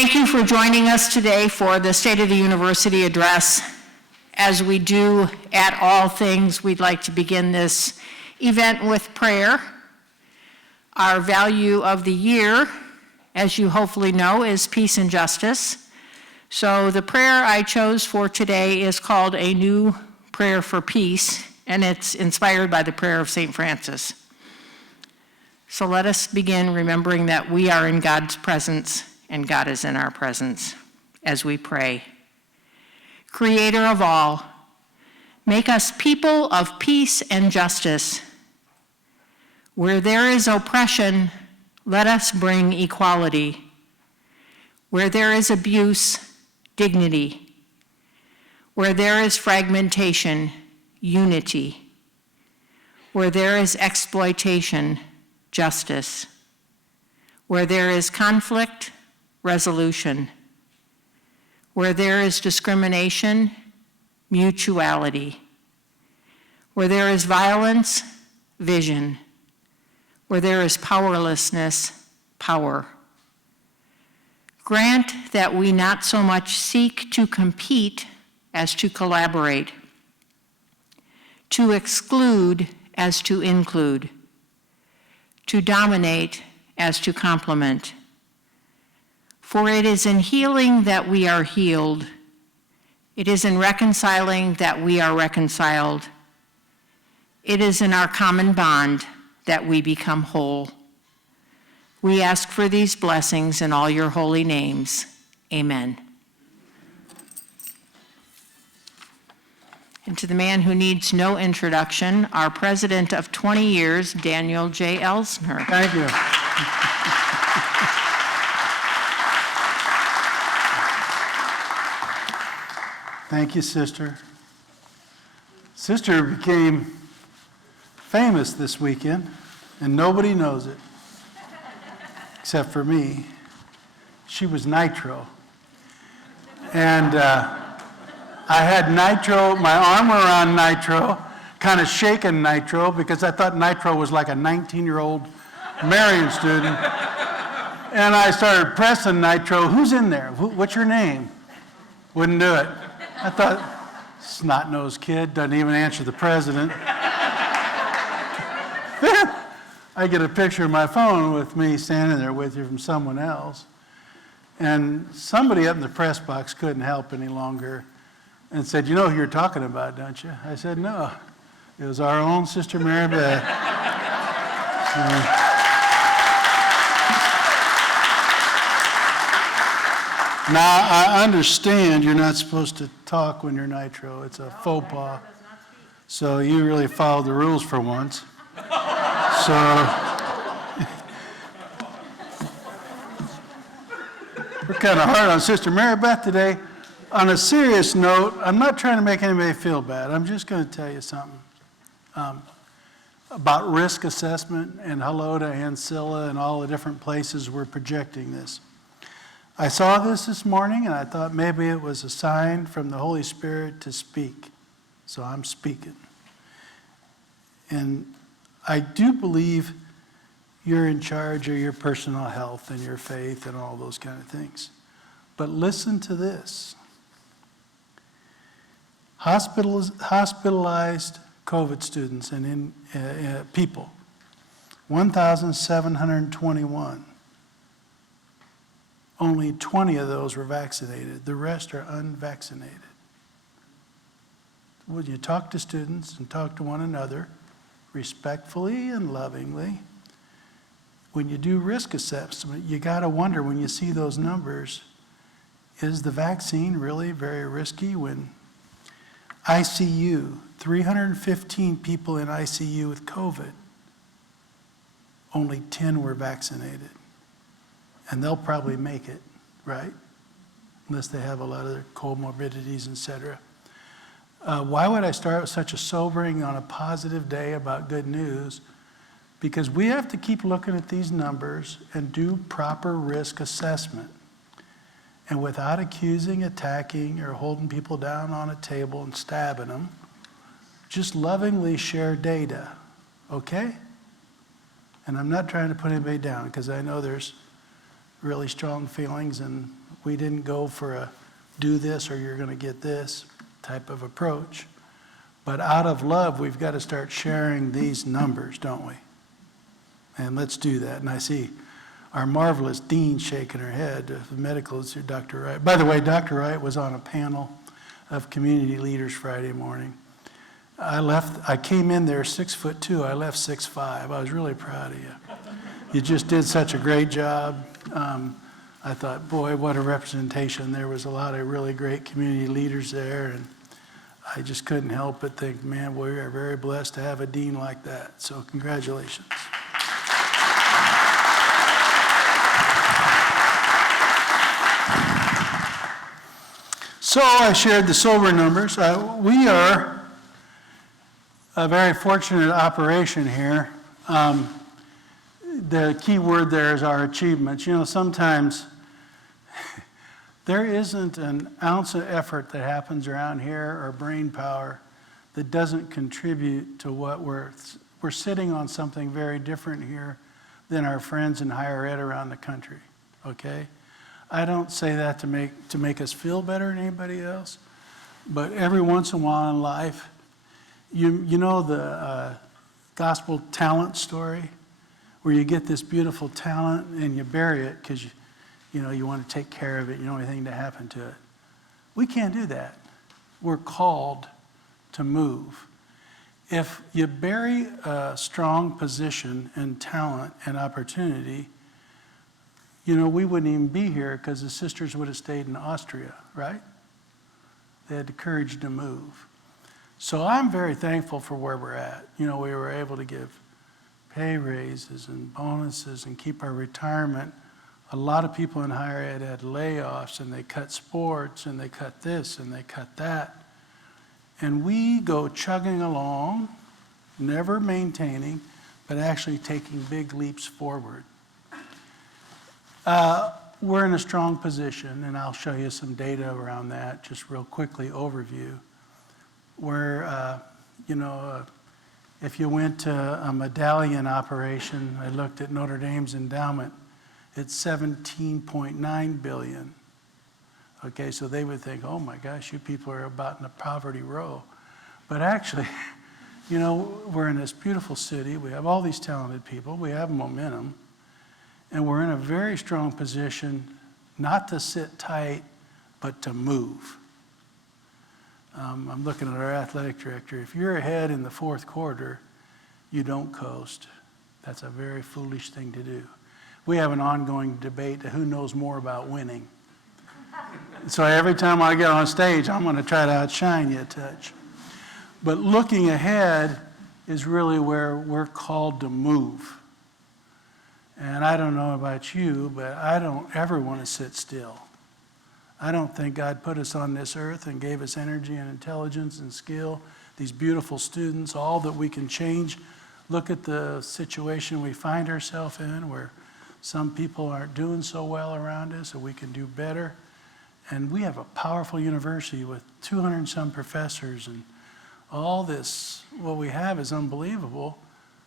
Thank you for joining us today for the State of the University address. As we do at all things, we'd like to begin this event with prayer. Our value of the year, as you hopefully know, is peace and justice. So the prayer I chose for today is called A New Prayer for Peace, and it's inspired by the prayer of St. Francis. So let us begin remembering that we are in God's presence and God is in our presence as we pray. Creator of all, make us people of peace and justice. Where there is oppression, let us bring equality. Where there is abuse, dignity. Where there is fragmentation, unity. Where there is exploitation, justice. Where there is conflict, resolution. Where there is discrimination, mutuality. Where there is violence, vision. Where there is powerlessness, power. Grant that we not so much seek to compete as to collaborate, to exclude as to include, to dominate as to complement. For it is in healing that we are healed. It is in reconciling that we are reconciled. It is in our common bond that we become whole. We ask for these blessings in all your holy names. Amen. And to the man who needs no introduction, our president of 20 years, Daniel J. Elsener. Thank you. Thank you, Sister. Sister became famous this weekend, and nobody knows it, except for me. She was Nitro. And I had Nitro, my arm around Nitro, kind of shaking Nitro, because I thought Nitro was like a 19-year-old Marian student. And I started pressing Nitro, who's in there? What's your name? Wouldn't do it. I thought, snot-nosed kid, doesn't even answer the president. I get a picture of my phone with me standing there with you from someone else. And somebody up in the press box couldn't help any longer and said, you know who you're talking about, don't you? I said, no. It was our own Sister Mary Beth. Now, I understand you're not supposed to talk when you're Nitro. It's a faux pas. So you really followed the rules for once. So we're kind of hard on Sister Mary Beth today. On a serious note, I'm not trying to make anybody feel bad. I'm just going to tell you something about risk assessment, and hello to Ancilla and all the different places we're projecting this. I saw this morning, and I thought maybe it was a sign from the Holy Spirit to speak. So I'm speaking. And I do believe you're in charge of your personal health and your faith and all those kind of things. But listen to this. Hospitalized COVID students and people, 1,721. Only 20 of those were vaccinated. The rest are unvaccinated. When you talk to students and talk to one another, respectfully and lovingly, when you do risk assessment, you got to wonder when you see those numbers, is the vaccine really very risky? When ICU, 315 people in ICU with COVID, only 10 were vaccinated. And they'll probably make it, right? Unless they have a lot of comorbidities, et cetera. Why would I start with such a sobering on a positive day about good news? Because we have to keep looking at these numbers and do proper risk assessment. And without accusing, attacking, or holding people down on a table and stabbing them, just lovingly share data, okay? And I'm not trying to put anybody down, because I know there's really strong feelings, and we didn't go for a do this or you're going to get this type of approach. But out of love, we've got to start sharing these numbers, don't we? And let's do that. And I see our marvelous dean shaking her head, the medical institute, Dr. Wright. By the way, Dr. Wright was on a panel of community leaders Friday morning. I came in there 6'2", I left 6'5". I was really proud of you. You just did such a great job. I thought, boy, what a representation. There was a lot of really great community leaders there, and I just couldn't help but think, man, we are very blessed to have a dean like that. So congratulations. So I shared the sober numbers. We are a very fortunate operation here. The key word there is our achievements. You know, sometimes there isn't an ounce of effort that happens around here or brain power that doesn't contribute to what we're sitting on something very different here than our friends in higher ed around the country, okay? I don't say that to make us feel better than anybody else, but every once in a while in life, you know the gospel talent story, where you get this beautiful talent and you bury it because you want to take care of it, you don't want anything to happen to it. We can't do that. We're called to move. If you bury a strong position and talent and opportunity, we wouldn't even be here because the sisters would have stayed in Austria, right? They had the courage to move. So I'm very thankful for where we're at. We were able to give pay raises and bonuses and keep our retirement. A lot of people in higher ed had layoffs, and they cut sports, and they cut this, and they cut that. And we go chugging along, never maintaining, but actually taking big leaps forward. We're in a strong position, and I'll show you some data around that, just real quickly, overview. Where, if you went to a medallion operation, I looked at Notre Dame's endowment, it's $17.9 billion. Okay, so they would think, oh my gosh, you people are about in the poverty row. But actually, we're in this beautiful city, we have all these talented people, we have momentum, and we're in a very strong position not to sit tight, but to move. I'm looking at our athletic director. If you're ahead in the fourth quarter, you don't coast. That's a very foolish thing to do. We have an ongoing debate who knows more about winning. So every time I get on stage, I'm going to try to outshine you a touch. But looking ahead is really where we're called to move. And I don't know about you, but I don't ever want to sit still. I don't think God put us on this earth and gave us energy and intelligence and skill, these beautiful students, all that we can change. Look at the situation we find ourselves in where some people aren't doing so well around us, and we can do better. And we have a powerful university with 200 and some professors, and all this, what we have is unbelievable.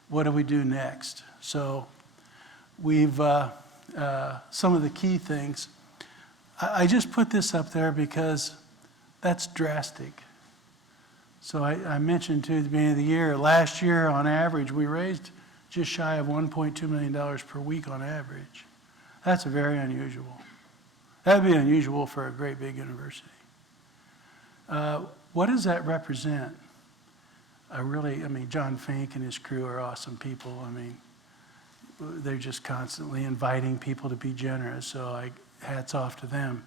What do we do next? So we've, some of the key things, I just put this up there because that's drastic. So I mentioned to the beginning of the year, last year on average, we raised just shy of $1.2 million per week on average. That's very unusual. That'd be unusual for a great big university. What does that represent? John Fink and his crew are awesome people. They're just constantly inviting people to be generous, so hats off to them.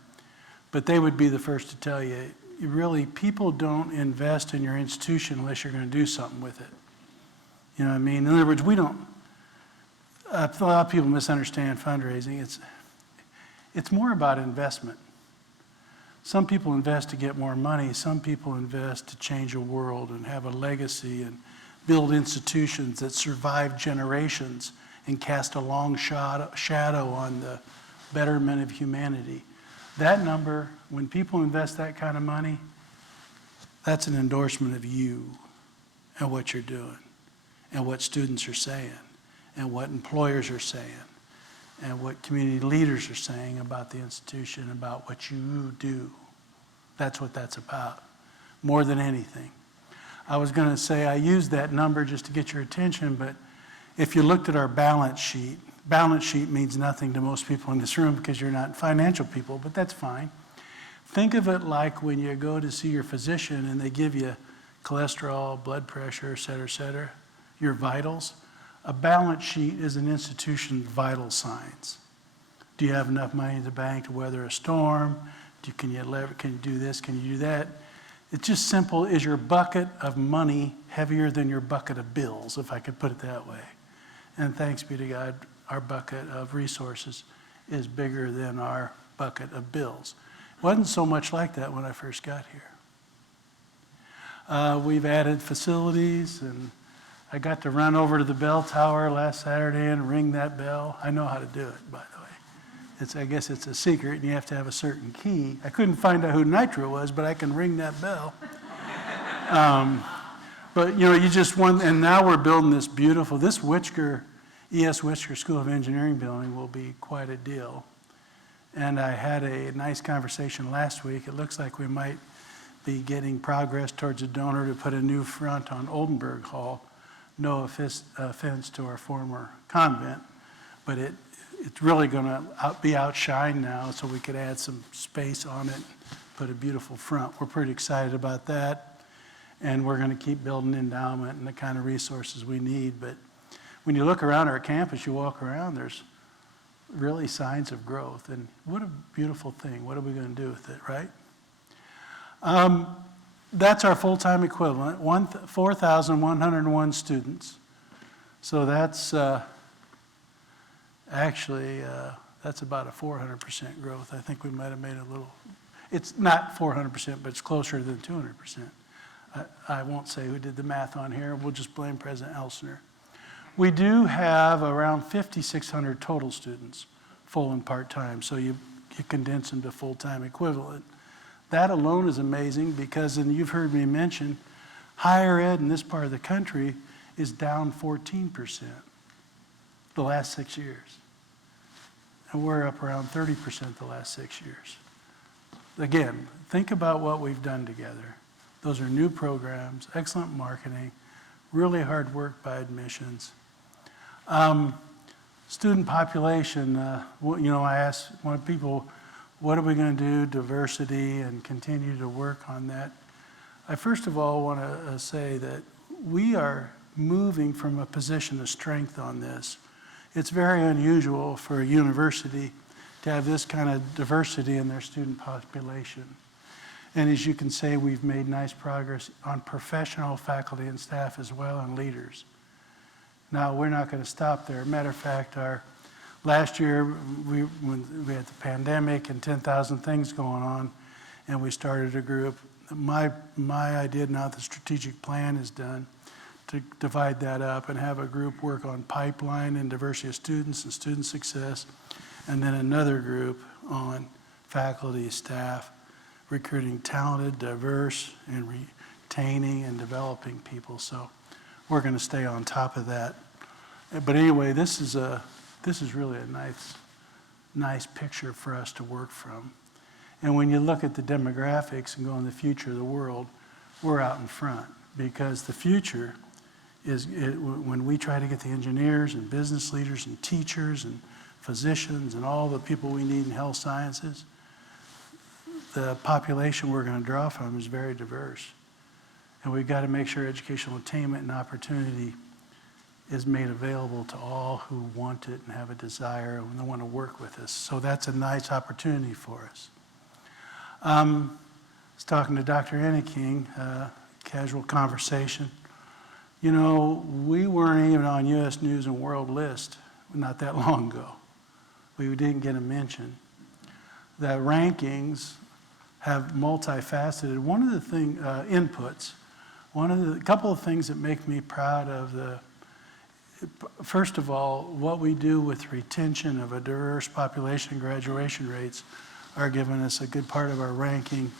But they would be the first to tell you, really, people don't invest in your institution unless you're going to do something with it. You know what I mean? In other words, a lot of people misunderstand fundraising. It's more about investment. Some people invest to get more money. Some people invest to change a world and have a legacy and build institutions that survive generations and cast a long shadow on the betterment of humanity. That number, when people invest that kind of money, that's an endorsement of you and what you're doing and what students are saying and what employers are saying. and what community leaders are saying about the institution, about what you do. That's what that's about, more than anything. I was going to say I used that number just to get your attention, but if you looked at our balance sheet means nothing to most people in this room because you're not financial people, but that's fine. Think of it like when you go to see your physician and they give you cholesterol, blood pressure, et cetera, your vitals. A balance sheet is an institution's vital signs. Do you have enough money in the bank to weather a storm? Can you do this? Can you do that? It's just simple. Is your bucket of money heavier than your bucket of bills, if I could put it that way? And thanks be to God, our bucket of resources is bigger than our bucket of bills. It wasn't so much like that when I first got here. We've added facilities, and I got to run over to the bell tower last Saturday and ring that bell. I know how to do it, by the way. I guess it's a secret, and you have to have a certain key. I couldn't find out who Nitro was, but I can ring that bell. But you just want, and now we're building this beautiful, this E.S. Whitsker School of Engineering building will be quite a deal. And I had a nice conversation last week. It looks like we might be getting progress towards a donor to put a new front on Oldenburg Hall. No offense to our former convent, but it's really going to be outshined now, so we could add some space on it, put a beautiful front. We're pretty excited about that, and we're going to keep building endowment and the kind of resources we need. But when you look around our campus, you walk around, there's really signs of growth, and what a beautiful thing. What are we going to do with it, right? That's our full-time equivalent, 4,101 students. So that's actually, that's about a 400% growth. I think we might have made a little, it's not 400%, but it's closer than 200%. I won't say who did the math on here. We'll just blame President Elsener. We do have around 5,600 total students, full and part-time, so you condense them to full-time equivalent. That alone is amazing because, and you've heard me mention, higher ed in this part of the country is down 14% the last 6 years. And we're up around 30% the last 6 years. Again, think about what we've done together. Those are new programs, excellent marketing, really hard work by admissions. Student population, I asked one people, what are we going to do, diversity, and continue to work on that? I first of all want to say that we are moving from a position of strength on this. It's very unusual for a university to have this kind of diversity in their student population. And as you can say, we've made nice progress on professional faculty and staff as well, and leaders. Now, we're not going to stop there. Matter of fact, last year, when we had the pandemic and 10,000 things going on, and we started a group. My idea, now the strategic plan is done, to divide that up and have a group work on pipeline and diversity of students and student success, and then another group on faculty, staff, recruiting talented, diverse, and retaining and developing people. So we're going to stay on top of that. But anyway, this is really a nice picture for us to work from. And when you look at the demographics and go in the future of the world, we're out in front, because the future is when we try to get the engineers and business leaders and teachers and physicians and all the people we need in health sciences, the population we're going to draw from is very diverse. And we've got to make sure educational attainment and opportunity is made available to all who want it and have a desire and they want to work with us. So that's a nice opportunity for us. I was talking to Dr. Enneking, casual conversation. You know, we weren't even on U.S. News and World List not that long ago. We didn't get a mention. The rankings have multifaceted. One of the things, inputs, a couple of things that make me proud of first of all, what we do with retention of a diverse population and graduation rates are giving us a good part of our ranking,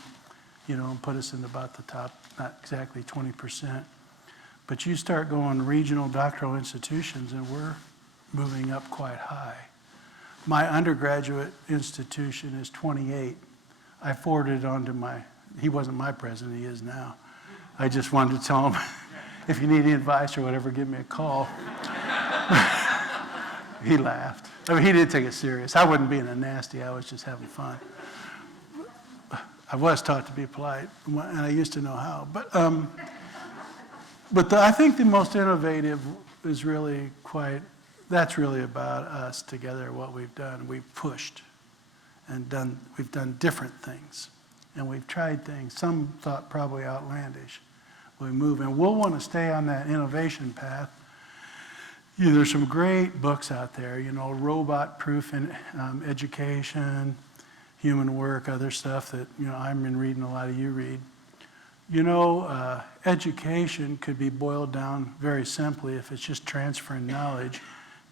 and put us in about the top, not exactly 20%. But you start going regional doctoral institutions and we're moving up quite high. My undergraduate institution is 28. I forwarded it on to he wasn't my president, he is now. I just wanted to tell him, if you need any advice or whatever, give me a call. He laughed. I mean, he did take it serious. I wasn't being a nasty, I was just having fun. I was taught to be polite, and I used to know how. But I think the most innovative is really that's really about us together, what we've done. We've pushed and we've done different things. And we've tried things, some thought probably outlandish. We move, and we'll want to stay on that innovation path. There's some great books out there, robot-proof education, human work, other stuff that, I've been reading, a lot of you read. Education could be boiled down very simply if it's just transferring knowledge.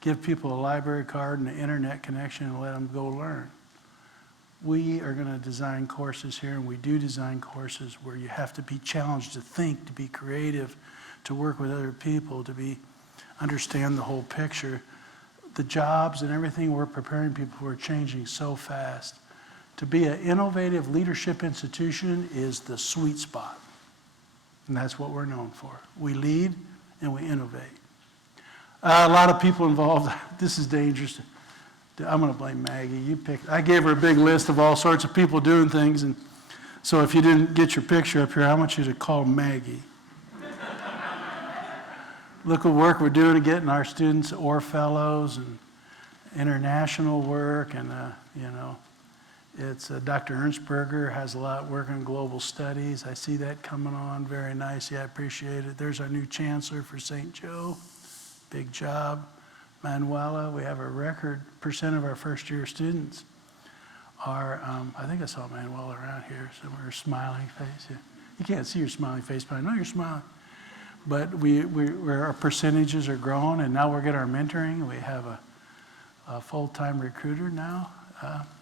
Give people a library card and an internet connection and let them go learn. We are going to design courses here, and we do design courses where you have to be challenged to think, to be creative, to work with other people, to understand the whole picture. The jobs and everything we're preparing people for are changing so fast. To be an innovative leadership institution is the sweet spot. And that's what we're known for. We lead and we innovate. A lot of people involved. This is dangerous. I'm going to blame Maggie. I gave her a big list of all sorts of people doing things. And so if you didn't get your picture up here, I want you to call Maggie. Look what work we're doing to getting our students or fellows and international work. And, it's Dr. Ernstberger has a lot working on global studies. I see that coming on very nicely. I appreciate it. There's our new chancellor for St. Joe. Big job. Manuela, we have a record percent of our first year students are, I think I saw Manuela around here somewhere, smiling face. Yeah. You can't see your smiling face, but I know you're smiling. But our percentages are growing, and now we're getting our mentoring. We have a full-time recruiter now.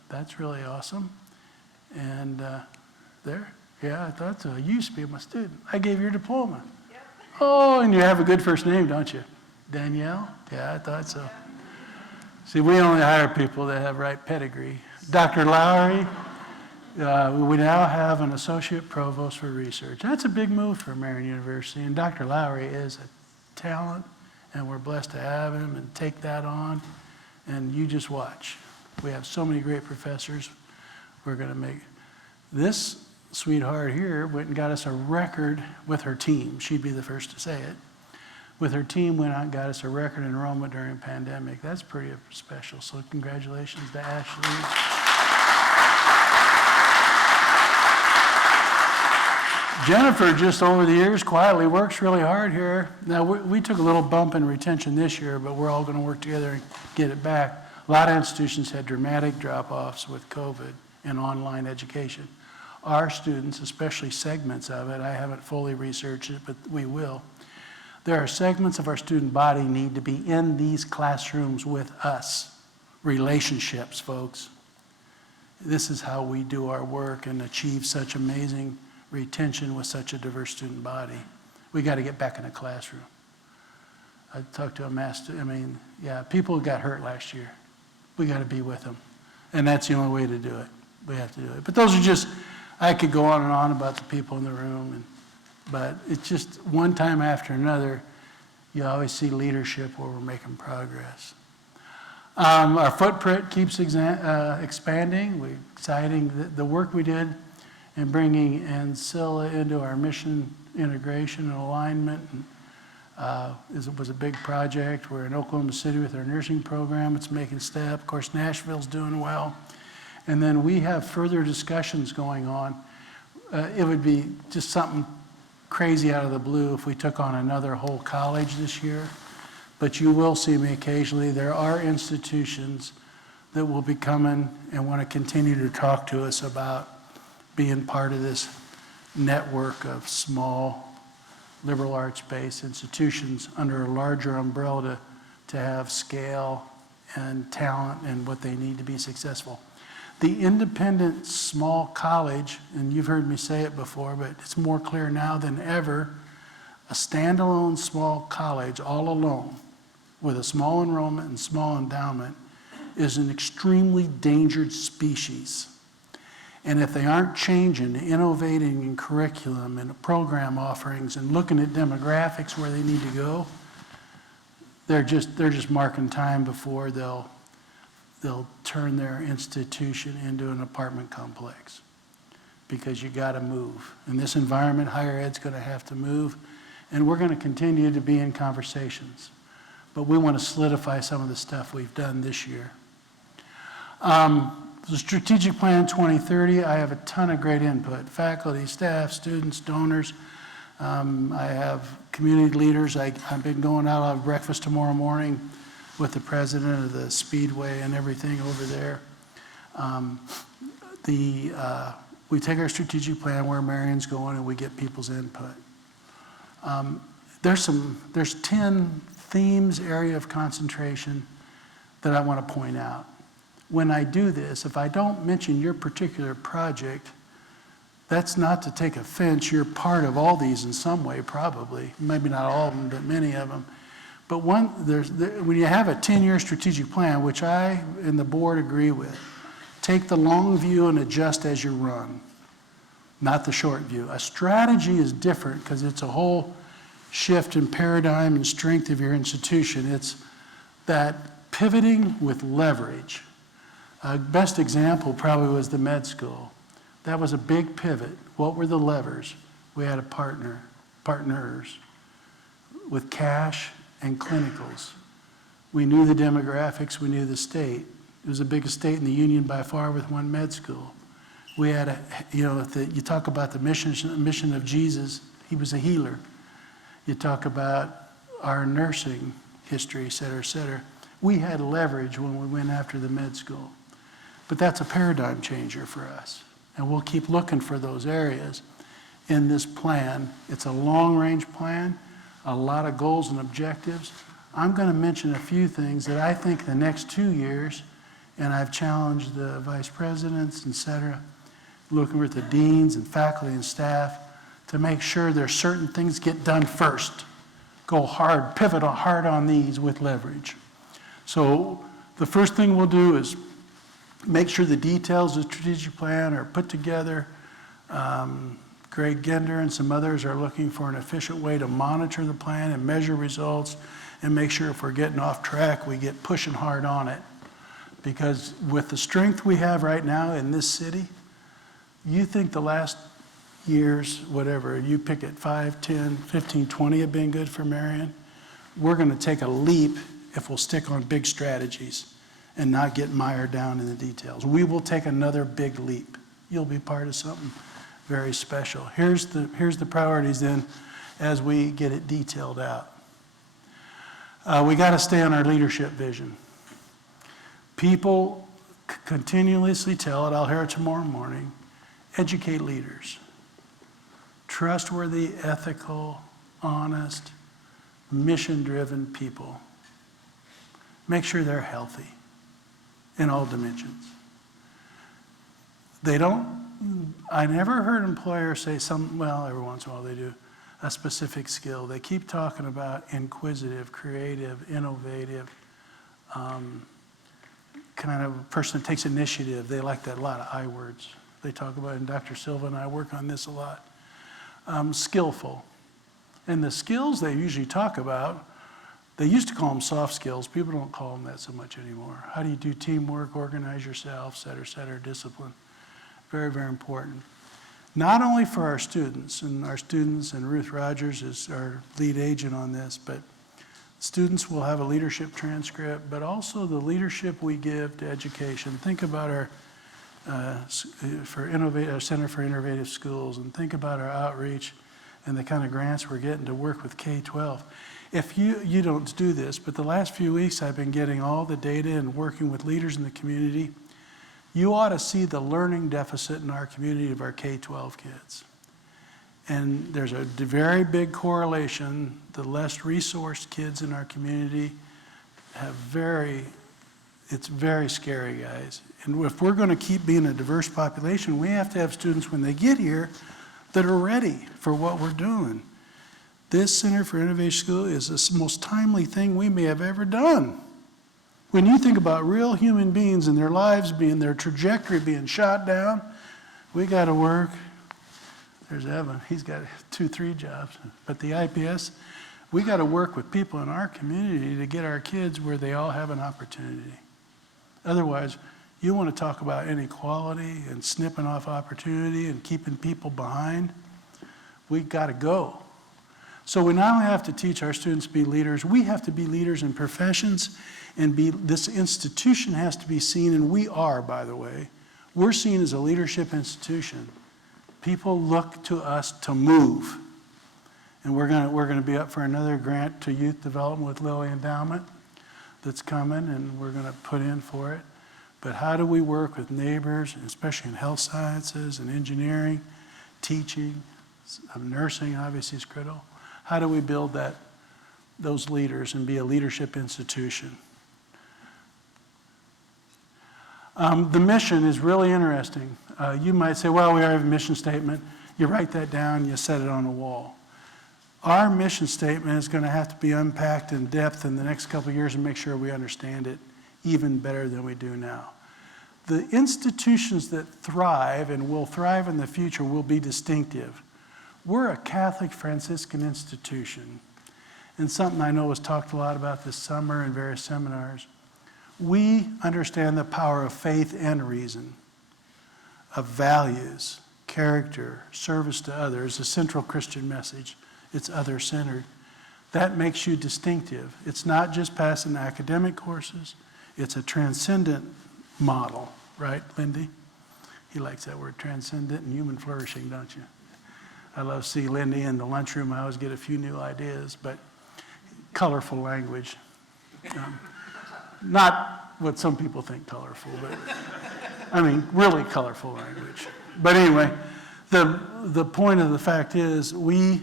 That's really awesome. And I thought so. You used to be my student. I gave you your diploma. Yep. Oh, and you have a good first name, don't you? Danielle? Yeah, I thought so. See, we only hire people that have right pedigree. Dr. Lowry, we now have an associate provost for research. That's a big move for Marian University, and Dr. Lowry is a talent, and we're blessed to have him and take that on, and you just watch. We have so many great professors. We're going to make this sweetheart here went and got us a record with her team. She'd be the first to say it. With her team, went out and got us a record enrollment during the pandemic. That's pretty special. So congratulations to Ashley. Jennifer, just over the years, quietly works really hard here. Now, we took a little bump in retention this year, but we're all going to work together and get it back. A lot of institutions had dramatic drop-offs with COVID and online education. Our students, especially segments of it, I haven't fully researched it, but we will. There are segments of our student body need to be in these classrooms with us. Relationships, folks. This is how we do our work and achieve such amazing retention with such a diverse student body. We got to get back in the classroom. I talked to a master, people got hurt last year. We got to be with them. And that's the only way to do it. We have to do it. But those are just, I could go on and on about the people in the room, but it's just one time after another, you always see leadership where we're making progress. Our footprint keeps expanding. We're exciting the work we did in bringing Ancilla into our mission integration and alignment. It was a big project. We're in Oklahoma City with our nursing program. It's making steps. Of course, Nashville's doing well. And then we have further discussions going on. It would be just something crazy out of the blue if we took on another whole college this year. But you will see me occasionally. There are institutions that will be coming and want to continue to talk to us about being part of this network of small liberal arts-based institutions under a larger umbrella to have scale and talent and what they need to be successful. The independent small college, and you've heard me say it before, but it's more clear now than ever, a standalone small college all alone with a small enrollment and small endowment is an extremely endangered species. And if they aren't changing, innovating in curriculum and program offerings and looking at demographics where they need to go, they're just marking time before they'll turn their institution into an apartment complex, because you got to move. In this environment, higher ed's going to have to move, and we're going to continue to be in conversations. But we want to solidify some of the stuff we've done this year. The Strategic Plan 2030, I have a ton of great input. Faculty, staff, students, donors. I have community leaders. I've been going out. I'll have breakfast tomorrow morning with the president of the Speedway and everything over there. We take our strategic plan where Marian's going and we get people's input. There's 10 themes, area of concentration that I want to point out. When I do this, if I don't mention your particular project, that's not to take offense. You're part of all these in some way, probably. Maybe not all of them, but many of them. But when you have a 10-year strategic plan, which I and the board agree with, take the long view and adjust as you run, not the short view. A strategy is different because it's a whole shift in paradigm and strength of your institution. It's that pivoting with leverage. Best example probably was the med school. That was a big pivot. What were the levers? We had partners with cash and clinicals. We knew the demographics, we knew the state. It was the biggest state in the union by far with one med school. We had you talk about the mission of Jesus, he was a healer. You talk about our nursing history, et cetera, et cetera. We had leverage when we went after the med school. But that's a paradigm changer for us. And we'll keep looking for those areas in this plan. It's a long-range plan, a lot of goals and objectives. I'm going to mention a few things that I think the next 2 years, and I've challenged the vice presidents, et cetera, looking with the deans and faculty and staff to make sure there's certain things get done first. Go hard, pivot hard on these with leverage. So the first thing we'll do is make sure the details of the strategic plan are put together. Greg Gender and some others are looking for an efficient way to monitor the plan and measure results and make sure if we're getting off track, we get pushing hard on it. Because with the strength we have right now in this city, you think the last years, whatever, you pick it 5, 10, 15, 20 have been good for Marian. We're going to take a leap if we'll stick on big strategies and not get mired down in the details. We will take another big leap. You'll be part of something very special. Here's the priorities then as we get it detailed out. We got to stay on our leadership vision. People continuously tell it, I'll hear it tomorrow morning, educate leaders. Trustworthy, ethical, honest, mission-driven people. Make sure they're healthy in all dimensions. I never heard employers say well, every once in a while they do, a specific skill. They keep talking about inquisitive, creative, innovative, kind of a person that takes initiative. They like that, a lot of I words. They talk about, and Dr. Silva and I work on this a lot. Skillful. And the skills they usually talk about, they used to call them soft skills. People don't call them that so much anymore. How do you do teamwork, organize yourself, et cetera, discipline. Very, very important. Not only for our students, and Ruth Rogers is our lead agent on this, but students will have a leadership transcript, but also the leadership we give to education. Think about our Center for Innovative Schools, and think about our outreach and the kind of grants we're getting to work with K-12. If you don't do this, but the last few weeks I've been getting all the data and working with leaders in the community, you ought to see the learning deficit in our community of our K-12 kids. And there's a very big correlation. The less resourced kids in our community it's very scary, guys. And if we're going to keep being a diverse population, we have to have students when they get here that are ready for what we're doing. This Center for Innovation School is the most timely thing we may have ever done. When you think about real human beings and their lives being, their trajectory being shot down, we got to work. There's Evan. He's got 2, 3 jobs. But the IPS, we got to work with people in our community to get our kids where they all have an opportunity. Otherwise, you want to talk about inequality and snipping off opportunity and keeping people behind, we got to go. So we not only have to teach our students to be leaders, we have to be leaders in professions, and this institution has to be seen, and we are, by the way. We're seen as a leadership institution. People look to us to move. And we're going to be up for another grant to youth development with Lilly Endowment that's coming, and we're going to put in for it. But how do we work with neighbors, especially in health sciences and engineering, teaching, nursing obviously is critical. How do we build those leaders and be a leadership institution? The mission is really interesting. You might say, well, we already have a mission statement. You write that down, you set it on a wall. Our mission statement is going to have to be unpacked in depth in the next couple of years and make sure we understand it even better than we do now. The institutions that thrive and will thrive in the future will be distinctive. We're a Catholic Franciscan institution, and something I know was talked a lot about this summer in various seminars. We understand the power of faith and reason, of values, character, service to others, a central Christian message. It's other-centered. That makes you distinctive. It's not just passing academic courses. It's a transcendent model, right, Lindy? He likes that word, transcendent and human flourishing, don't you? I love to see Lindy in the lunchroom. I always get a few new ideas, but colorful language. Not what some people think colorful, but I mean, really colorful language. But anyway, the point of the fact is we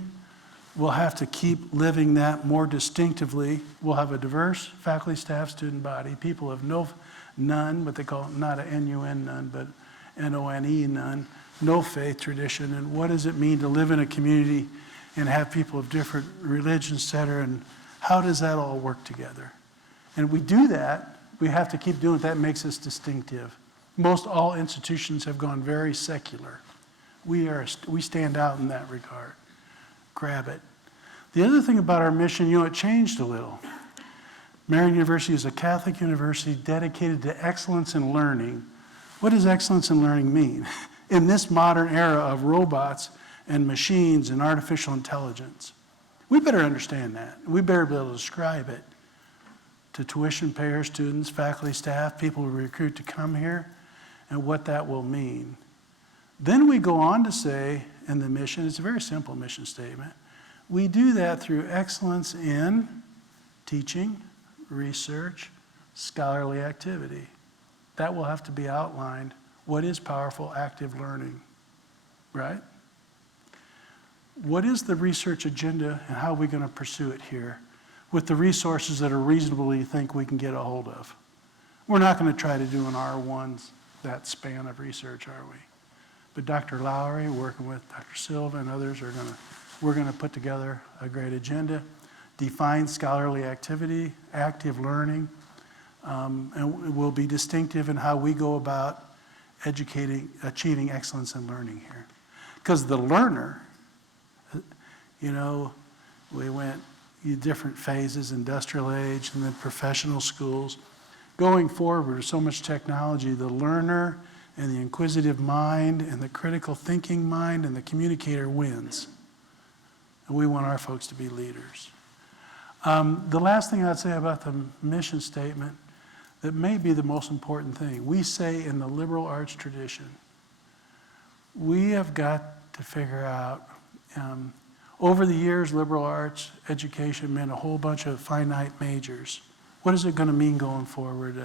will have to keep living that more distinctively. We'll have a diverse faculty, staff, student body, people of none, what they call not a N-U-N none, but N-O-N-E none, no faith tradition. And what does it mean to live in a community and have people of different religions, et cetera, and how does that all work together? And we do that, we have to keep doing it. That makes us distinctive. Most all institutions have gone very secular. We stand out in that regard. Grab it. The other thing about our mission, it changed a little. Marian University is a Catholic university dedicated to excellence in learning. What does excellence in learning mean? In this modern era of robots and machines and artificial intelligence, we better understand that. We better be able to describe it to tuition payers, students, faculty, staff, people we recruit to come here, and what that will mean. Then we go on to say in the mission, it's a very simple mission statement, we do that through excellence in teaching, research, scholarly activity. That will have to be outlined. What is powerful active learning, right? What is the research agenda and how are we going to pursue it here with the resources that are reasonably think we can get a hold of? We're not going to try to do an R1 that span of research, are we? But Dr. Lowry, working with Dr. Silva and others, we're going to put together a great agenda, define scholarly activity, active learning, and it will be distinctive in how we go about achieving excellence in learning here. Because the learner, we went different phases, industrial age and then professional schools. Going forward, with so much technology, the learner and the inquisitive mind and the critical thinking mind and the communicator wins. And we want our folks to be leaders. The last thing I'd say about the mission statement that may be the most important thing, we say in the liberal arts tradition, we have got to figure out, over the years, liberal arts education meant a whole bunch of finite majors. What is it going to mean going forward?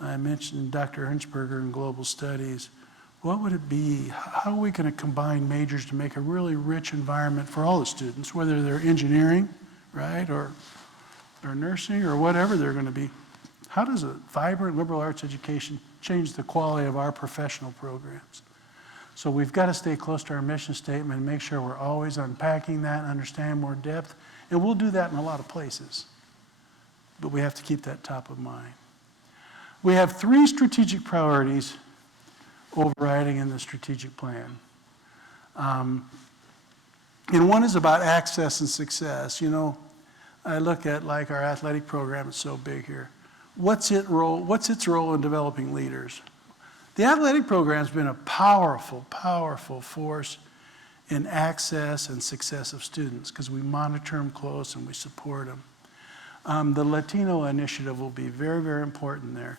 I mentioned Dr. Ernstberger in global studies. What would it be? How are we going to combine majors to make a really rich environment for all the students, whether they're engineering, right, or nursing, or whatever they're going to be? How does a vibrant liberal arts education change the quality of our professional programs? So we've got to stay close to our mission statement and make sure we're always unpacking that, understand more depth, and we'll do that in a lot of places. but we have to keep that top of mind. We have 3 strategic priorities overriding in the strategic plan. And one is about access and success. You know, I look at like our athletic program, it's so big here. What's its role in developing leaders? The athletic program's been a powerful, powerful force in access and success of students because we monitor them close and we support them. The Latino initiative will be very, very important there.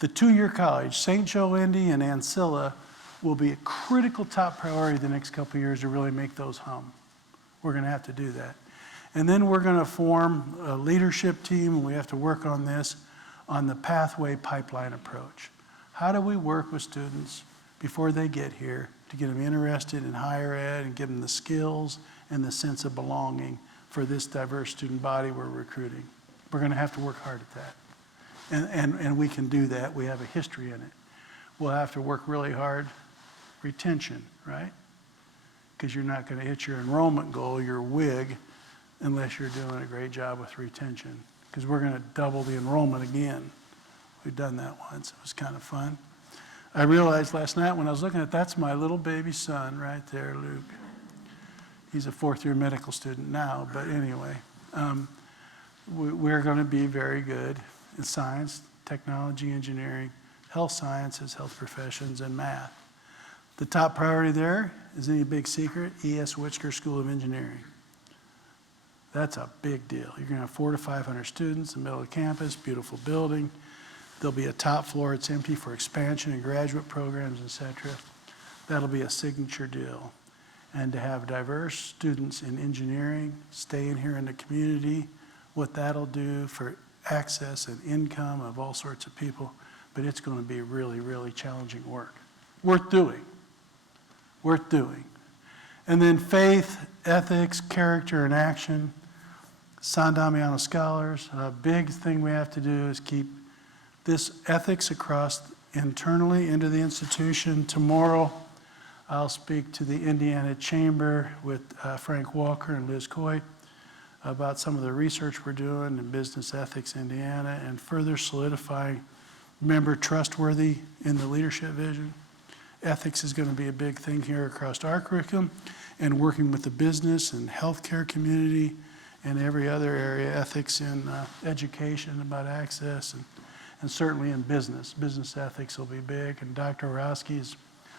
The 2-year college, St. Joe Indy and Ancilla, will be a critical top priority the next couple of years to really make those hum. We're going to have to do that. And then we're going to form a leadership team, and we have to work on this, on the pathway pipeline approach. How do we work with students before they get here to get them interested in higher ed and give them the skills and the sense of belonging for this diverse student body we're recruiting? We're going to have to work hard at that. And we can do that. We have a history in it. We'll have to work really hard. Retention, right? Because you're not going to hit your enrollment goal, your WIG, unless you're doing a great job with retention. Because we're going to double the enrollment again. We've done that once. It was kind of fun. I realized last night when I was looking at that's my little baby son right there, Luke. He's a 4th-year medical student now, but anyway. We're going to be very good in science, technology, engineering, health sciences, health professions, and math. The top priority there is any big secret, E.S. Whitaker School of Engineering. That's a big deal. You're going to have 400 to 500 students in the middle of campus, beautiful building. There'll be a top floor, it's empty for expansion and graduate programs, et cetera. That'll be a signature deal. And to have diverse students in engineering, staying here in the community, what that'll do for access and income of all sorts of people, but it's going to be really, really challenging work. Worth doing. Worth doing. And then faith, ethics, character, and action. San Damiano scholars, a big thing we have to do is keep this ethics across internally into the institution. Tomorrow, I'll speak to the Indiana Chamber with Frank Walker and Liz Coy about some of the research we're doing in business ethics in Indiana and further solidifying member trustworthy in the leadership vision. Ethics is going to be a big thing here across our curriculum, and working with the business and healthcare community and every other area, ethics in education about access and certainly in business. Business ethics will be big, and Dr. Orowski's,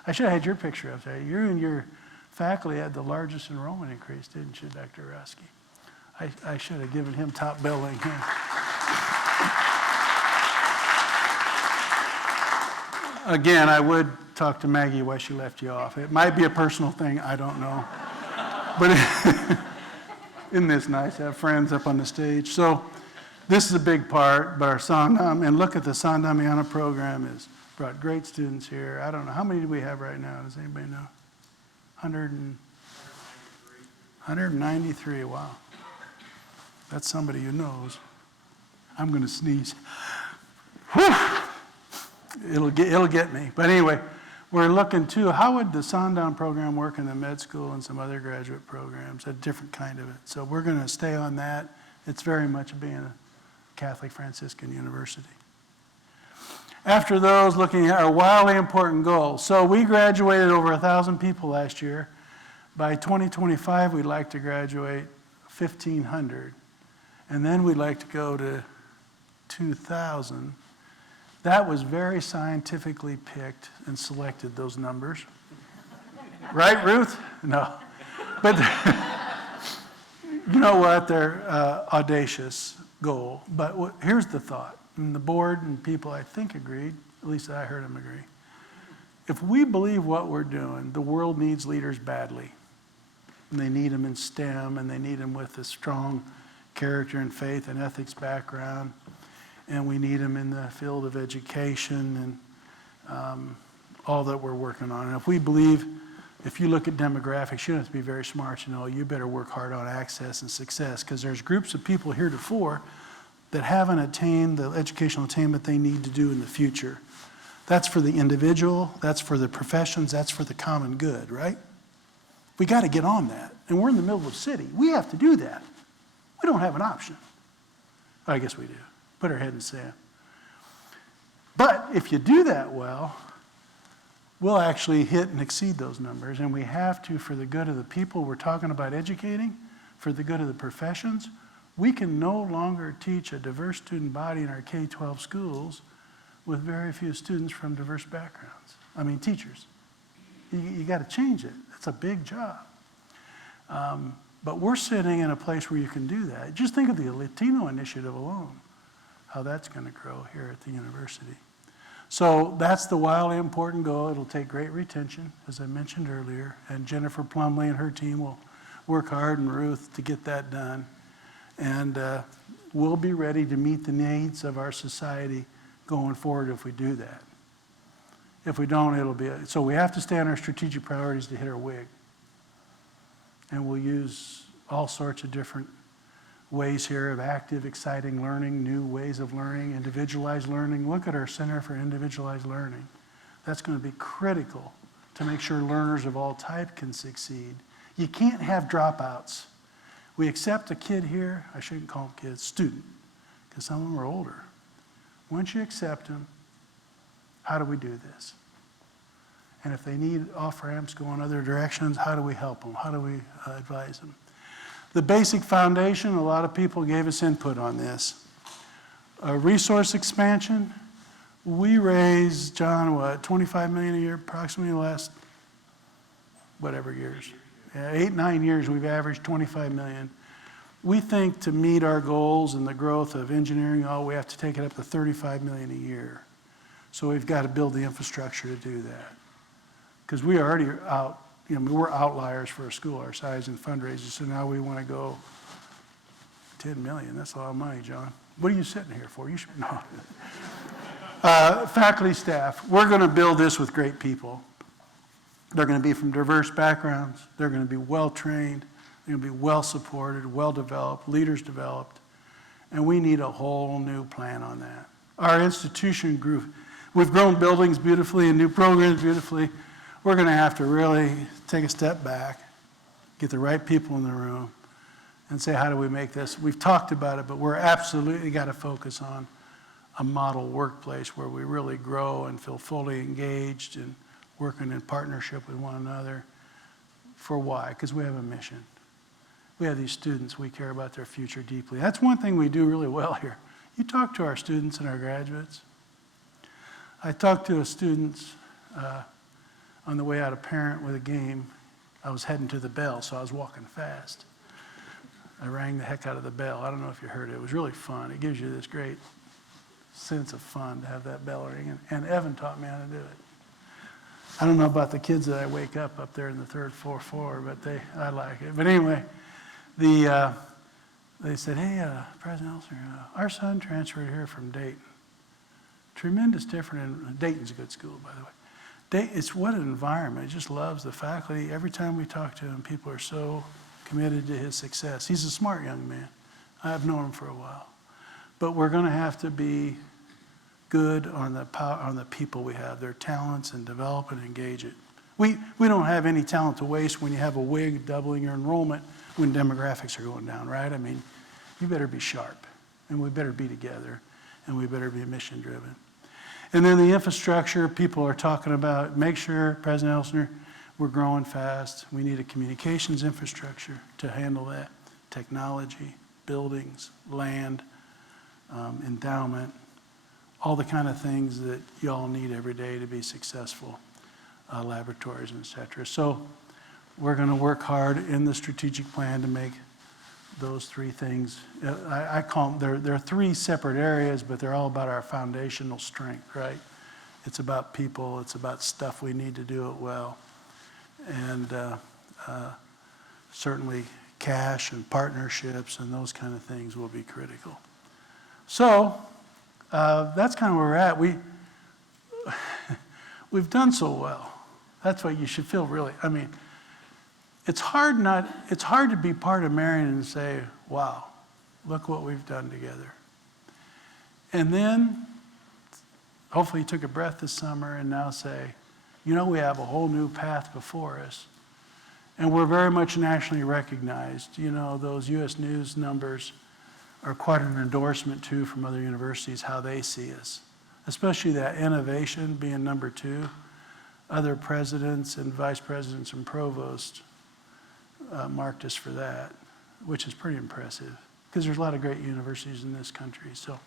I should have had your picture up there. You and your faculty had the largest enrollment increase, didn't you, Dr. Orowski? I should have given him top billing. Again, I would talk to Maggie why she left you off. It might be a personal thing, I don't know. But isn't this nice to have friends up on the stage? So this is a big part, but our Sandam, and look at the San Damiano program has brought great students here. I don't know, how many do we have right now? Does anybody know? 193, wow. That's somebody who knows. I'm going to sneeze. Whew. It'll get me. But anyway, we're looking too, how would the Sandam program work in the med school and some other graduate programs, a different kind of it. So we're going to stay on that. It's very much being a Catholic Franciscan university. After those, looking at our wildly important goals. So we graduated over 1,000 people last year. By 2025, we'd like to graduate 1,500. And then we'd like to go to 2,000. That was very scientifically picked and selected, those numbers. Right, Ruth? No. But you know what? They're audacious goal. But here's the thought. And the board and people, I think, agreed. At least I heard them agree. If we believe what we're doing, the world needs leaders badly. And they need them in STEM, and they need them with a strong character and faith and ethics background. And we need them in the field of education and all that we're working on. And if we believe, if you look at demographics, you don't have to be very smart to know you better work hard on access and success, because there's groups of people heretofore that haven't attained the educational attainment they need to do in the future. That's for the individual, that's for the professions, that's for the common good, right? We got to get on that. And we're in the middle of the city. We have to do that. We don't have an option. I guess we do. Put our head in the sand. But if you do that well, we'll actually hit and exceed those numbers, and we have to for the good of the people we're talking about educating, for the good of the professions. We can no longer teach a diverse student body in our K-12 schools with very few students from diverse backgrounds. I mean, teachers. You got to change it. It's a big job. But we're sitting in a place where you can do that. Just think of the Latino initiative alone, how that's going to grow here at the university. So that's the wildly important goal. It'll take great retention, as I mentioned earlier, and Jennifer Plumley and her team will work hard, and Ruth, to get that done. And we'll be ready to meet the needs of our society going forward if we do that. If we don't, it'll be, so we have to stay on our strategic priorities to hit our WIG. And we'll use all sorts of different ways here of active, exciting learning, new ways of learning, individualized learning. Look at our Center for Individualized Learning. That's going to be critical to make sure learners of all type can succeed. You can't have dropouts. We accept a kid here, I shouldn't call them kids, student, because some of them are older. Once you accept them, how do we do this? And if they need off-ramps going other directions, how do we help them? How do we advise them? The basic foundation, a lot of people gave us input on this. Resource expansion, we raise, John, what, 25 million a year approximately the last, whatever years. Yeah, 8, 9 years we've averaged 25 million. We think to meet our goals and the growth of engineering, we have to take it up to 35 million a year. So we've got to build the infrastructure to do that. Because we are already out, we're outliers for a school our size in fundraising, so now we want to go 10 million. That's a lot of money, John. What are you sitting here for? You should, no. Faculty, staff, we're going to build this with great people. They're going to be from diverse backgrounds. They're going to be well-trained. They're going to be well-supported, well-developed, leaders developed. And we need a whole new plan on that. Our institution grew. We've grown buildings beautifully and new programs beautifully. We're going to have to really take a step back, get the right people in the room, and say, how do we make this? We've talked about it, but we're absolutely got to focus on a model workplace where we really grow and feel fully engaged and working in partnership with one another. For why? Because we have a mission. We have these students, we care about their future deeply. That's one thing we do really well here. You talk to our students and our graduates. I talked to a student on the way out of Parent with a game. I was heading to the bell, so I was walking fast. I rang the heck out of the bell. I don't know if you heard it. It was really fun. It gives you this great sense of fun to have that bell ring. And Evan taught me how to do it. I don't know about the kids that I wake up there in the third floor, but I like it. But anyway, they said, hey, President Elsener, our son transferred here from Dayton. Tremendous difference. Dayton's a good school, by the way. It's what an environment. He just loves the faculty. Every time we talk to him, people are so committed to his success. He's a smart young man. I've known him for a while. But we're going to have to be good on the people we have, their talents, and develop and engage it. We don't have any talent to waste when you have a WIG doubling your enrollment when demographics are going down, right? I mean, you better be sharp, and we better be together, and we better be mission-driven. And then the infrastructure, people are talking about, make sure, President Elsener, we're growing fast. We need a communications infrastructure to handle that. Technology, buildings, land, endowment, all the kind of things that you all need every day to be successful, laboratories, et cetera. So we're going to work hard in the strategic plan to make those three things. I call them, they're three separate areas, but they're all about our foundational strength, right? It's about people, it's about stuff we need to do it well. And certainly cash and partnerships and those kind of things will be critical. So that's kind of where we're at. We've done so well. That's what you should feel really, I mean, it's hard to be part of Marian and say, wow, look what we've done together. And then, hopefully you took a breath this summer and now say, we have a whole new path before us. And we're very much nationally recognized. Those U.S. News numbers are quite an endorsement too from other universities, how they see us, especially that innovation being number 2. Other presidents and vice presidents and provosts marked us for that, which is pretty impressive because there's a lot of great universities in this country. So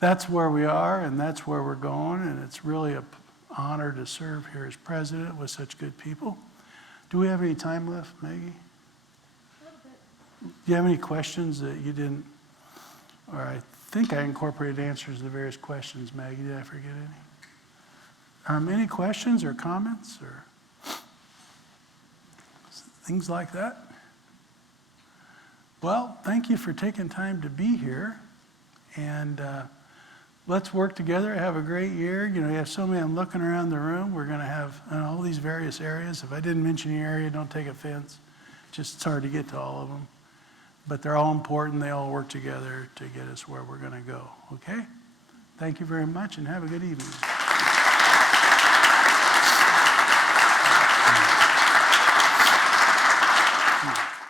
that's where we are and that's where we're going, and it's really an honor to serve here as president with such good people. Do we have any time left, Maggie? A little bit. Do you have any questions that you didn't, or I think I incorporated answers to the various questions, Maggie. Did I forget any? Any questions or comments or things like that? Well, thank you for taking time to be here, and let's work together, have a great year. You know, you have so many, I'm looking around the room, we're gonna have all these various areas. If I didn't mention your area, don't take offense. Just it's hard to get to all of them. But they're all important, they all work together to get us where we're gonna go, okay? Thank you very much and have a good evening.